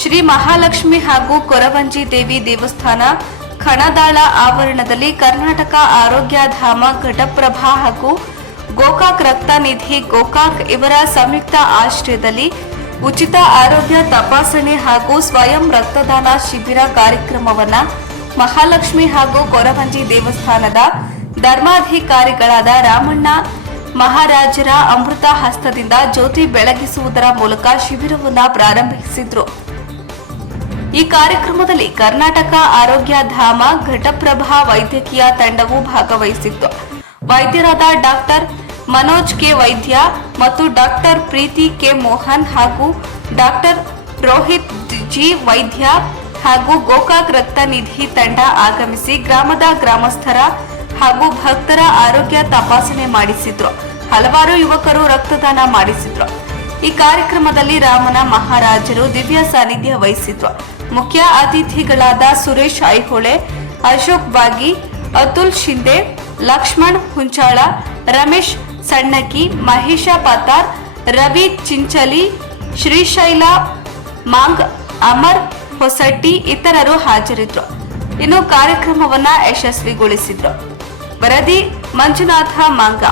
ಶ್ರೀ ಮಹಾಲಕ್ಷ್ಮಿ ಹಾಗೂ ಕೊರವಂಜಿ ದೇವಿ ದೇವಸ್ಥಾನ ಖಣದಾಳ ಆವರಣದಲ್ಲಿ ಕರ್ನಾಟಕ ಆರೋಗ್ಯಧಾಮ ಘಟಪ್ರಭಾ ಹಾಗೂ ಗೋಕಾಕ್ ರಕ್ತ ನಿಧಿ ಗೋಕಾಕ್ ಇವರ ಸಂಯುಕ್ತ ಆಶ್ರಯದಲ್ಲಿ ಉಚಿತ ಆರೋಗ್ಯ ತಪಾಸಣೆ ಹಾಗೂ ಸ್ವಯಂ ರಕ್ತದಾನ ಶಿಬಿರ ಕಾರ್ಯಕ್ರಮವನ್ನ ಮಹಾಲಕ್ಷ್ಮಿ ಹಾಗೂ ಕೊರವಂಜಿ ದೇವಸ್ಥಾನದ ಧರ್ಮಾಧಿಕಾರಿಗಳಾದ ರಾಮಣ್ಣ ಮಹಾರಾಜರ ಅಮೃತ ಹಸ್ತದಿಂದ ಜ್ಯೋತಿ ಬೆಳಗಿಸುವುದರ ಮೂಲಕ ಶಿಬಿರವನ್ನು ಪ್ರಾರಂಭಿಸಿದ್ರು. ಈ ಕಾರ್ಯಕ್ರಮದಲ್ಲಿ ಕರ್ನಾಟಕ ಆರೋಗ್ಯ ಧಾಮ, ಘಟಪ್ರಭಾ ವೈದ್ಯಕೀಯ ತಂಡವು ಭಾಗವಹಿಸಿತ್ತು. ವೈದ್ಯರಾದ ಡಾಕ್ಟರ್ ಮನೋಜ್ ಕೆ. ವೈದ್ಯ ಮತ್ತು ಡಾಕ್ಟರ್ ಪ್ರೀತಿ ಕೆ. ಮೋಹನ್ ಹಾಗೂ ಡಾಕ್ಟರ್ ರೋಹಿತ್ ಜಿ. ವೈದ್ಯ ಹಾಗೂ ಗೋಕಾಕ್ ರಕ್ತ ನಿಧಿ ತಂಡ ಆಗಮಿಸಿ ಗ್ರಾಮದ ಗ್ರಾಮಸ್ಥರ ಹಾಗೂ ಭಕ್ತರ ಆರೋಗ್ಯ ತಪಾಸಣೆ ಮಾಡಿಸಿದ್ರು. ಹಲವಾರು ಯುವಕರು ರಕ್ತದಾನ ಮಾಡಿಸಿದ್ರು. ಈ ಕಾರ್ಯಕ್ರಮದಲ್ಲಿ ರಾಮನ ಮಹಾರಾಜರು ದಿವ್ಯ ಸಾನ್ನಿಧ್ಯ ವಹಿಸಿದ್ರು. ಮುಖ್ಯ ಅತಿಥಿಗಳಾದ ಸುರೇಶ್ ಐಹೊಳೆ, ಅಶೋಕ್ ಬಾಗಿ ಅತುಲ್ ಶಿಂದೆ, ಲಕ್ಷ್ಮಣ್ ಹುಂಚಾಳ, ರಮೇಶ್ ಸಣ್ಣಕಿ ಮಹೇಶ ಪತಾರ್, ರವಿ ಚಿಂಚಲಿ, ಶ್ರೀಶೈಲ, ಮಾಂಗ್, ಅಮರ್ ಹೊಸಟ್ಟಿ ಇತರರು ಹಾಜರಿದ್ದರು ಇನ್ನು ಕಾರ್ಯಕ್ರಮವನ್ನ ಯಶಸ್ವಿಗೊಳಿಸಿದ್ರು. ವರದಿ ಮಂಜುನಾಥ ಮಾಂಗ.